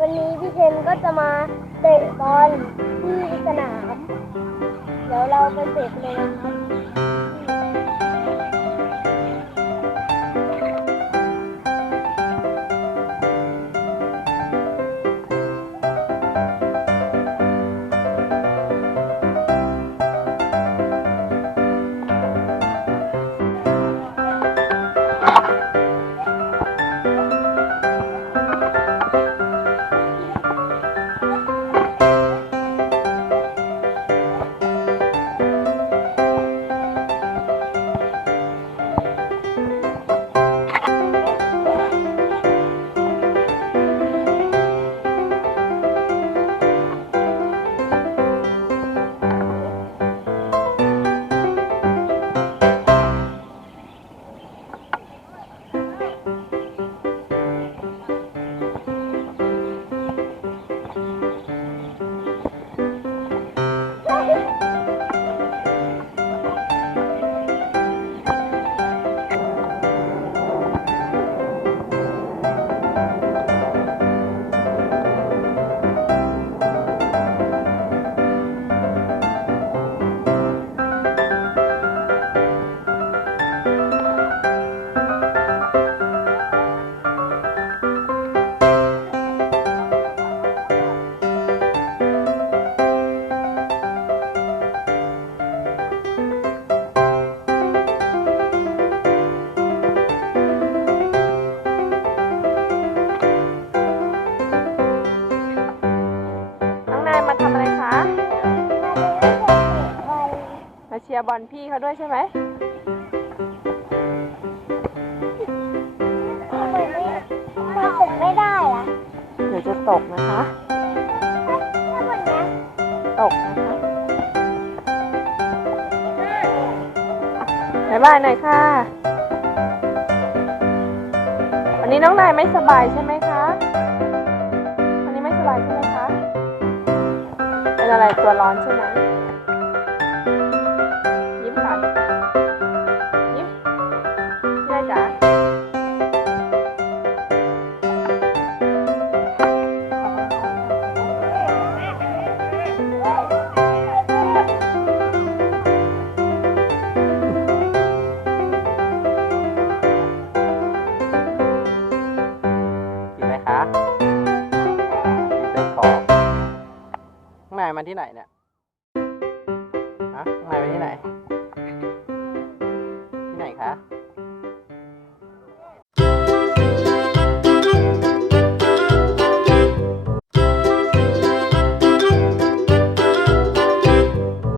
วันนี้พี่เชนก็จะมาเตะบอลที่สนาม เดี๋ยวเราไปเตะเลยนะคะ ชียร์บอลพี่เขาด้วยใช่ไหมทำไมไม่มันตกไม่ได้ล่ะเดี๋ยวจะตกนะคะ ถ้าวันนี้ตกนะคะบ๊ายบายหน่อยค่ะ วันนี้น้องนายไม่สบายใช่ไหมคะ วันนี้ไม่สบายใช่ไหมคะ เป็นอะไรตัวร้อนใช่ไหมยิ้ม มาที่ไหนเนี่ยฮะข้ายในมัที่ไหน ที่ไหนคะ